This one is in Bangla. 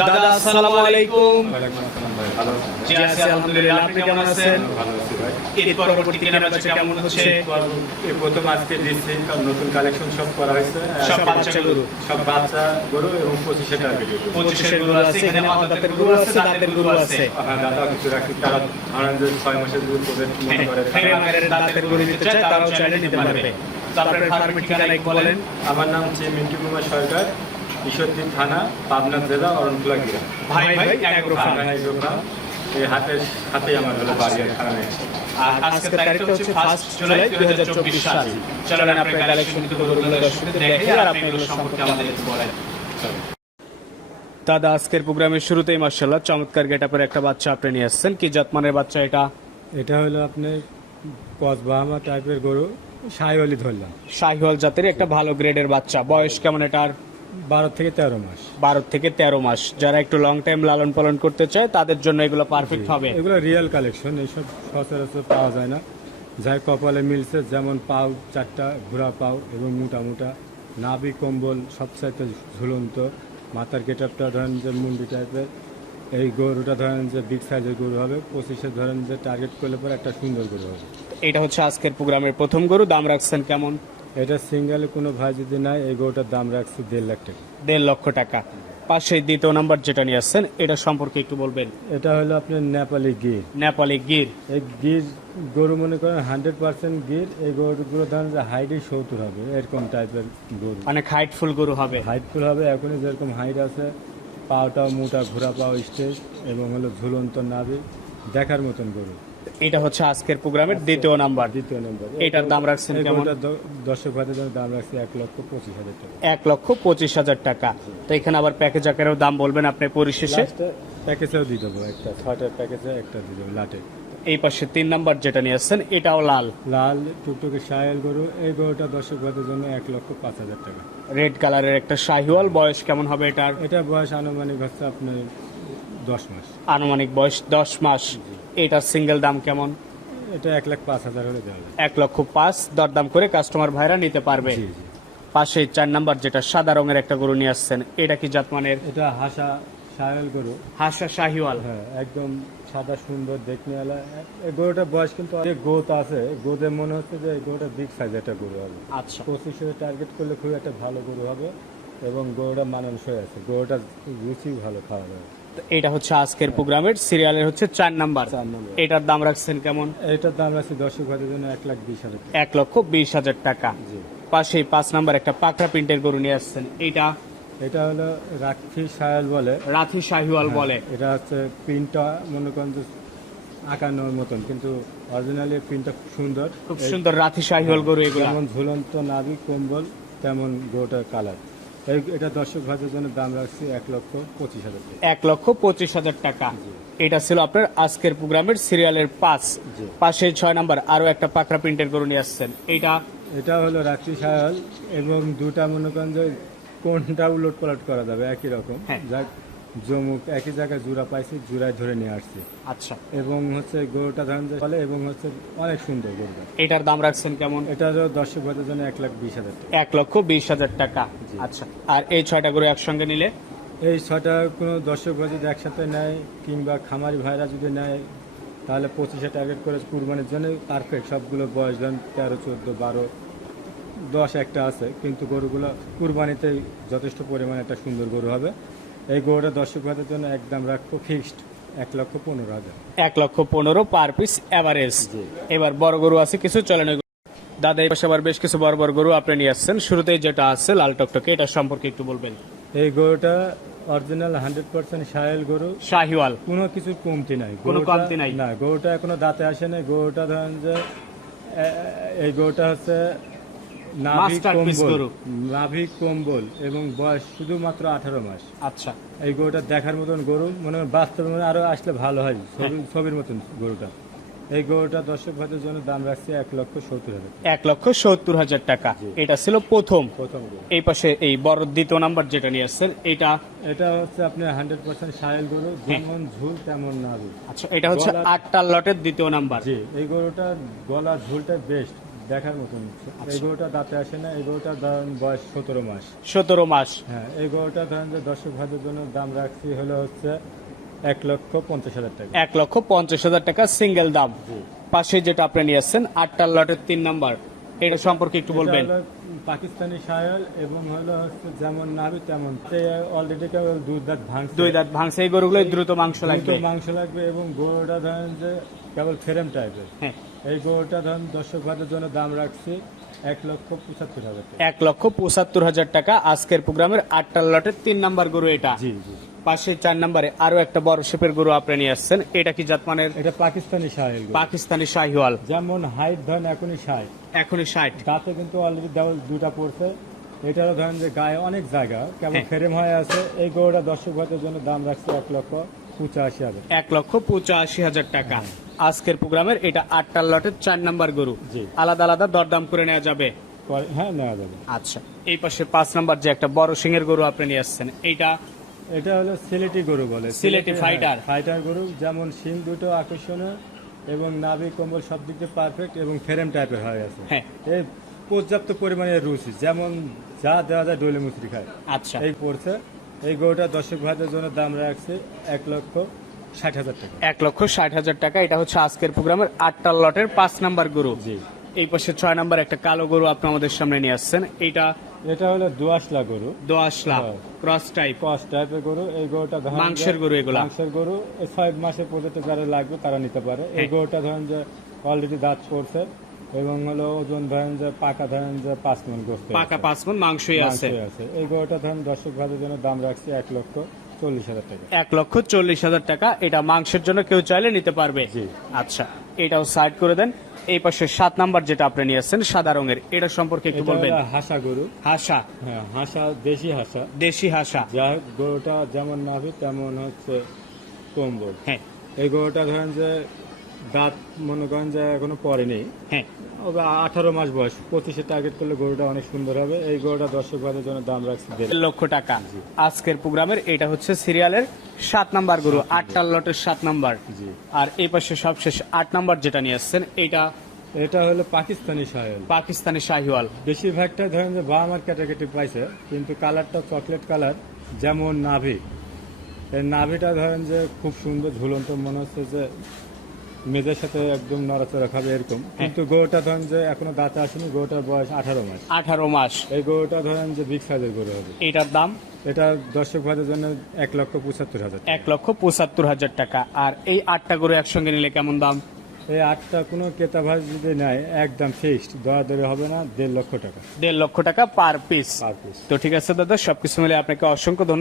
দাদা আসসালামু আলাইকুম। ওয়ালাইকুম আসসালাম ভাই ভালো আছেন জি আছি আলহামদুলিল্লাহ। আপনি কেমন আছেন? ভালো আছি ভাই। ঈদ পরবর্তী কেনা বেচা কেমন হচ্ছে? এই প্রথম আজকে দিচ্ছি নতুন কালেকশন সব করা হয়েছে। সব বাচ্চা গরু। সব বাচ্চা গরু এবং পঁচিশে টার্গেট পঁচিশের গরু আছে এখানে দাঁতের গরু আছে দাঁতের গরু আছে। হ্যাঁ দাদা কিছু রাখি তারা ধরেন ছয় মাসের যদি প্রজেক্ট মনে করে। দাঁতের গরু নিতে চায় তারাও চাইলে নিতে পারবে। তো ফার্মের ঠিকানা বলেন। আমার নাম হচ্ছে মিন্টু কুমার সরকার। ঈশ্বরদীপ থানা পাবনা জেলা অরণখোলা গিরা। ভাই ভাই এই হাতের হাতেই আমার হলো বাড়ি আর খারাপ আর আজকের তারিখটা হচ্ছে ফার্স্ট জুলাই দুই হাজার চব্বিশ সাল। চলেন আপনার কালেকশন কিন্তু গরুগুলো দর্শকদের দেখে আর আপনি এগুলো সম্পর্কে আমাদের বলেন। দাদা আজকের প্রোগ্রামের শুরুতেই মার্শাল্লাহ চমৎকার গেটআপের একটা বাচ্চা আপনি নিয়ে আসছেন। কি জাতমানের বাচ্চা এটা? এটা হলো আপনার কসবাহামা টাইপের গরু সাইওয়ালি ধরলাম। শাহিওয়াল জাতের একটা ভালো গ্রেডের বাচ্চা। বয়স কেমন এটার? বারো থেকে তেরো মাস। বারো থেকে তেরো মাস। যারা একটু লং টাইম লালন পালন করতে চায় তাদের জন্য এগুলো পারফেক্ট হবে। এগুলো রিয়েল কালেকশন এইসব সচরাচর পাওয়া যায় না। যাই কপালে মিলছে যেমন পাও চারটা ঘোড়া পাও এবং মোটা মোটা। নাভি কম্বল সবচাইতে ঝুলন্ত। মাথার গেটআপটা ধরেন যে মুন্ডি টাইপের এই গরুটা ধরেন যে বিগ সাইজের গরু হবে। পঁচিশে ধরেন যে টার্গেট করলে পরে একটা সুন্দর গরু হবে। এটা হচ্ছে আজকের প্রোগ্রামের প্রথম গরু। দাম রাখছেন কেমন? এটা সিঙ্গেলে কোনো ভাই যদি নাই এই গরুটার দাম রাখছি দেড় লাখ টাকা। দেড় লক্ষ টাকা। পাশে দ্বিতীয় নাম্বার যেটা নিয়ে আসছেন এটা সম্পর্কে একটু বলবেন। এটা হলো আপনার নেপালি গির। নেপালি গির। এই গির গরু মনে করেন হান্ড্রেড পার্সেন্ট গির এই গরুগুলো ধরেন যে হাইটই সত্তর হবে এরকম টাইপের গরু। অনেক হাইটফুল গরু হবে। হাইটফুল হবে এখনই যেরকম হাইট আছে পাওটাও মোটা ঘোরা পাও স্টেজ এবং হলো ঝুলন্ত নাভি দেখার মতন গরু। এটা হচ্ছে আজকের প্রোগ্রামের দ্বিতীয় নাম্বার। দ্বিতীয় নম্বর। এটার দাম রাখছেন কেমন? দর্শক ভাইদের জন্য দাম রাখছি এক লক্ষ পঁচিশ হাজার টাকা। এক লক্ষ পঁচিশ হাজার টাকা। তো এখানে আবার প্যাকেজ আকারেও দাম বলবেন আপনি পরিশেষে। প্যাকেজেও দিয়ে দেবো একটা ছয়টার প্যাকেজে একটা দিয়ে দেবো লাটে। এই পাশে তিন নাম্বার যেটা নিয়ে আসছেন এটাও লাল। লাল টুকটুকে সায়েল গরু এই গরুটা দর্শক ভাইদের জন্য এক লক্ষ পাঁচ হাজার টাকা। রেড কালারের একটা শাহিওয়াল বয়স কেমন হবে এটার? এটা বয়স আনুমানিক হচ্ছে আপনার দশ মাস। আনুমানিক বয়স দশ মাস। এটার সিঙ্গেল দাম কেমন? এটা এক লাখ পাঁচ হাজার হলে দেওয়া এক লক্ষ পাঁচ দরদাম করে কাস্টমার ভাইরা নিতে পারবে। পাশে চার নাম্বার যেটা সাদা রঙের একটা গরু নিয়ে আসছেন এটা কি জাতমানের? এটা হাসা সায়েল গরু। হাসা শাহিওয়াল। হ্যাঁ একদম সাদা সুন্দর দেখতে আলা। এই গরুটার বয়স কিন্তু যে গোত আছে। গোতে মনে হচ্ছে যে এই গরুটা বিগ সাইজ একটা গরু হবে। আচ্ছা। পঁচিশে টার্গেট করলে খুব একটা ভালো গরু হবে এবং গরুটা মানানসই আছে। গরুটার রুচি ভালো খাওয়া যাবে এটা হচ্ছে আজকের প্রোগ্রামের সিরিয়ালের হচ্ছে চার নাম্বার। এটার দাম রাখছেন কেমন? এটার দাম আছে দর্শক ভাইদের জন্য এক লাখ বিশ হাজার এক লক্ষ বিশ হাজার টাকা। পাশেই পাঁচ নাম্বার একটা পাকড়া প্রিন্টের গরু নিয়ে আসছেন। এটা? এটা হলো রাক্ষী সায়াল বলে। রাথি শাহিওয়াল বলে। এটা হচ্ছে প্রিন্টটা মনে করেন যে আঁকানোর মতন কিন্তু অরিজিনালি প্রিন্টটা খুব সুন্দর। খুব সুন্দর রাথি শাহিওয়াল গরু এগুলো। যেমন ঝুলন্ত নাভি কম্বল তেমন গরুটার কালার। এটা দর্শক ভাইদের জন্য দাম রাখছি এক লক্ষ পঁচিশ হাজার টাকা। এক লক্ষ পঁচিশ হাজার টাকা। এটা ছিল আপনার আজকের প্রোগ্রামের সিরিয়ালের পাঁচ। পাশে ছয় নাম্বার আরও একটা পাকড়া প্রিন্টের করে নিয়ে আসছেন। এটা এটা হলো রাত্রি সায়াল এবং দুটা মনে করেন যে কোনটা উলট পালট করা যাবে একই রকম। হ্যাঁ। যাক জমুক একই জায়গায় জোড়া পাইছি জোড়ায় ধরে নিয়ে আসছি। আচ্ছা। এবং হচ্ছে গরুটা ধরেন যে ফলে এবং হচ্ছে অনেক সুন্দর গরুটা। এটার দাম রাখছেন কেমন? এটারও দর্শক ভাইদের জন্য এক লাখ বিশ হাজার এক লক্ষ বিশ হাজার টাকা। আচ্ছা আর এই ছয়টা গরু একসঙ্গে নিলে? এই ছটা কোনো দর্শক ভাই যদি একসাথে নেয় কিংবা খামারি ভাইরা যদি নেয় তাহলে পঁচিশে টার্গেট করে কুরবানির জন্য পারফেক্ট সবগুলো বয়স ধরেন তেরো চোদ্দ বারো দশ একটা আছে কিন্তু গরুগুলো কুরবানিতে যথেষ্ট পরিমাণে একটা সুন্দর গরু হবে। এই গরুটা দর্শক ভাইদের জন্য একদম রাখব ফিক্সড এক লক্ষ পনেরো হাজার। এক লক্ষ পনেরো পার পিস এভারেজ এবার বড় গরু আছে কিছু চলেন ওই গরু- দাদা এই আবার বেশ কিছু বড় বড় গরু আপনি নিয়ে আসছেন। শুরুতেই যেটা আছে লাল টকটকে এটা সম্পর্কে একটু বলবেন। এই গরুটা অরিজিনাল হান্ড্রেড পার্সেন্ট সায়েল গরু। শাহিওয়াল। কোনো কিছু কমতি নাই। কোনো কমতি নাই? না গরুটা এখনও দাঁতে আসে নাই গরুটা ধরেন যে এই গরুটা হচ্ছে নাভি কম্বল নাভি কম্বল এবং বয়স শুধুমাত্র আঠারো মাস। আচ্ছা। এই গরুটা দেখার মতন গরু মনে হয় বাস্তবে মনে আরও আসলে ভালো হয় ছবির মতন গরুটা। এই গরুটা দর্শক ভাইদের জন্য দাম রাখছে এক লক্ষ সত্তর হাজার এক লক্ষ সত্তর হাজার টাকা। এটা ছিল প্রথম। প্রথম এই পাশে এই বড় দ্বিতীয় নাম্বার যেটা নিয়ে আসছেন এটা এটা হচ্ছে আপনার হান্ড্রেড পার্সেন্ট সায়েল গরু যেমন ঝুল তেমন নাভি। আচ্ছা এটা হচ্ছে আটটা লটের দ্বিতীয় নাম্বার। জি এই গরুটার গলা ঝুলটা বেস্ট দেখার মতন এই গরুটা দাঁতে আসে না এই গরুটা ধরেন বয়স সতেরো মাস। সতেরো মাস। হ্যাঁ এই গরুটা ধরেন যে দর্শক ভাইদের জন্য দাম রাখছি হলো হচ্ছে এক লক্ষ পঞ্চাশ হাজার টাকা। এক লক্ষ পঞ্চাশ হাজার টাকা সিঙ্গেল দাম। পাশে যেটা আপনি নিয়ে আসছেন আটটার লটের তিন নাম্বার। এটা সম্পর্কে একটু বলবেন। পাকিস্তানি সায়ল এবং হলো হচ্ছে যেমন নাবি তেমন। অলরেডি কেবল দুধ দাঁত ভাঙছে। দুই দাঁত ভাঙছে এই গরুগুলো দ্রুত মাংস লাগবে। মাংস লাগবে এবং গরুটা ধরেন যে কেবল ফেরেম টাইপের। হ্যাঁ। এই গরুটা ধরেন দর্শক ভাতের জন্য দাম রাখছি এক লক্ষ পঁচাত্তর হাজার টাকা। এক লক্ষ পঁচাত্তর হাজার টাকা। আজকের প্রোগ্রামের আটটা লটের তিন নাম্বার গরু এটা। জি জি। পাশে চার নাম্বারে আরও একটা বড় শেপের গরু আপনি নিয়ে আসছেন। এটা কি জাতমানের? এটা পাকিস্তানি সাহেল পাকিস্তানি শাহিওয়াল। যেমন হাইট ধরেন এখনই ষাট। এখনই ষাট। দাঁতে কিন্তু অলরেডি দেওয়াল দুটা পড়ছে। এটারও ধরেন যে গায়ে অনেক জায়গা। কেমন হ্যাঁ। ফ্রেম হয়ে আছে। এই গরুটা দর্শক ভাইদের জন্য দাম রাখছে এক লক্ষ পঁচাশি হাজার। এক লক্ষ পঁচাশি হাজার টাকা। আজকের প্রোগ্রামের এটা আটটার লটের চার নাম্বার গরু। আলাদা আলাদা দরদাম করে নেওয়া যাবে। হ্যাঁ নেওয়া যাবে। আচ্ছা। এই পাশে পাঁচ নাম্বার যে একটা বড় সিংহের গরু আপনি নিয়ে আসছেন এইটা এটা হলো সিলেটি গরু বলে। সিলেটি ফাইটার। ফাইটার গরু যেমন শিং দুটো আকর্ষণীয় এবং নাভি কম্বল সব দিক দিয়ে পারফেক্ট এবং ফ্রেম টাইপের হয়ে আছে। হ্যাঁ। এই পর্যাপ্ত পরিমাণে রুচি যেমন যা দেওয়া যায় ডলে মুচড়ি খায়। আচ্ছা। এই পড়ছে এই গরুটা দর্শক ভাইদের জন্য দাম রাখছে এক লক্ষ ষাট হাজার টাকা। এক লক্ষ ষাট হাজার টাকা এটা হচ্ছে আজকের প্রোগ্রামের আটটা লটের পাঁচ নাম্বার গরু। জি। এই পাশে ছয় নাম্বার একটা কালো গরু আপনি আমাদের সামনে নিয়ে আসছেন। এটা এটা হলো দুয়াশলা গরু। দোয়াশলা হ্যাঁ। ক্রস টাইপ কস টাইপের গরু। এই গরুটা ধরেন মাংসের গরু এগুলো। মাংসের গরু। এই ছয় মাসে পর্যন্ত যারা লাগবে তারা নিতে পারে। এই হ্যাঁ। গরুটা ধরেন যে অলরেডি দাঁত পড়ছে এবং হলো ওজন ধরেন যে পাকা ধরেন যে পাঁচ মন গোস্ত পাকা পাঁচ মন মাংসই আছে। এই গরুটা ধরেন দর্শক ভাইদের জন্য দাম রাখছি এক লক্ষ চল্লিশ হাজার টাকা। এক লক্ষ চল্লিশ হাজার টাকা। এটা মাংসের জন্য কেউ চাইলে নিতে পারবে। আচ্ছা। এটাও সাইড করে দেন। এই পাশে সাত নাম্বার যেটা আপনি নিয়ে আসছেন সাদা রঙের এটা সম্পর্কে একটু বলবেন? হাসা গরু। হাসা। হ্যাঁ হাসা দেশি হাসা। দেশি হাসা। যা গরুটা যেমন নাভি তেমন হচ্ছে কম্বল। হ্যাঁ। এই গরুটা ধরেন যে দাঁত মনে করেন যে এখনও পড়েনি। হ্যাঁ। আঠারো মাস বয়স পঁচিশে টার্গেট করলে গরুটা অনেক সুন্দর হবে। এই গরুটা দর্শক ভাইদের জন্য দাম রাখছি দেড় লক্ষ টাকা। আজকের প্রোগ্রামের এটা হচ্ছে সিরিয়ালের সাত নাম্বার গরু আটটার লটের সাত নাম্বার। জি। আর এই পাশে সবশেষ আট নাম্বার যেটা নিয়ে আসছেন এটা এটা হলো পাকিস্তানি সাহেল পাকিস্তানি শাহিওয়াল। বেশিরভাগটা ধরেন যে বাহামার ক্যাটাগরি পাইছে কিন্তু কালারটা চকলেট কালার যেমন নাভি। এই নাভিটা ধরেন যে খুব সুন্দর ঝুলন্ত মনে হচ্ছে যে মেয়েদের সাথে একদম নড়াচড়া খাবে এরকম। কিন্তু গরুটা ধরেন যে এখনও দাঁতে আসেনি গরুটার বয়স আঠারো মাস। আঠারো মাস। এই গরুটা ধরেন যে বিগ সাইজের গরু হবে। এটার দাম? এটা দর্শক ভাইদের জন্য এক লক্ষ পঁচাত্তর হাজার এক লক্ষ পঁচাত্তর হাজার টাকা। আর এই আটটা গরু একসঙ্গে নিলে কেমন দাম? এই আটটা কোনো ক্রেতা ভাই যদি নেয় একদম ফিক্সড দরাদরি হবে না দেড় লক্ষ টাকা। দেড় লক্ষ টাকা পার পিস পার পিস তো ঠিক আছে দাদা সবকিছু মিলে আপনাকে অসংখ্য ধন্যবাদ।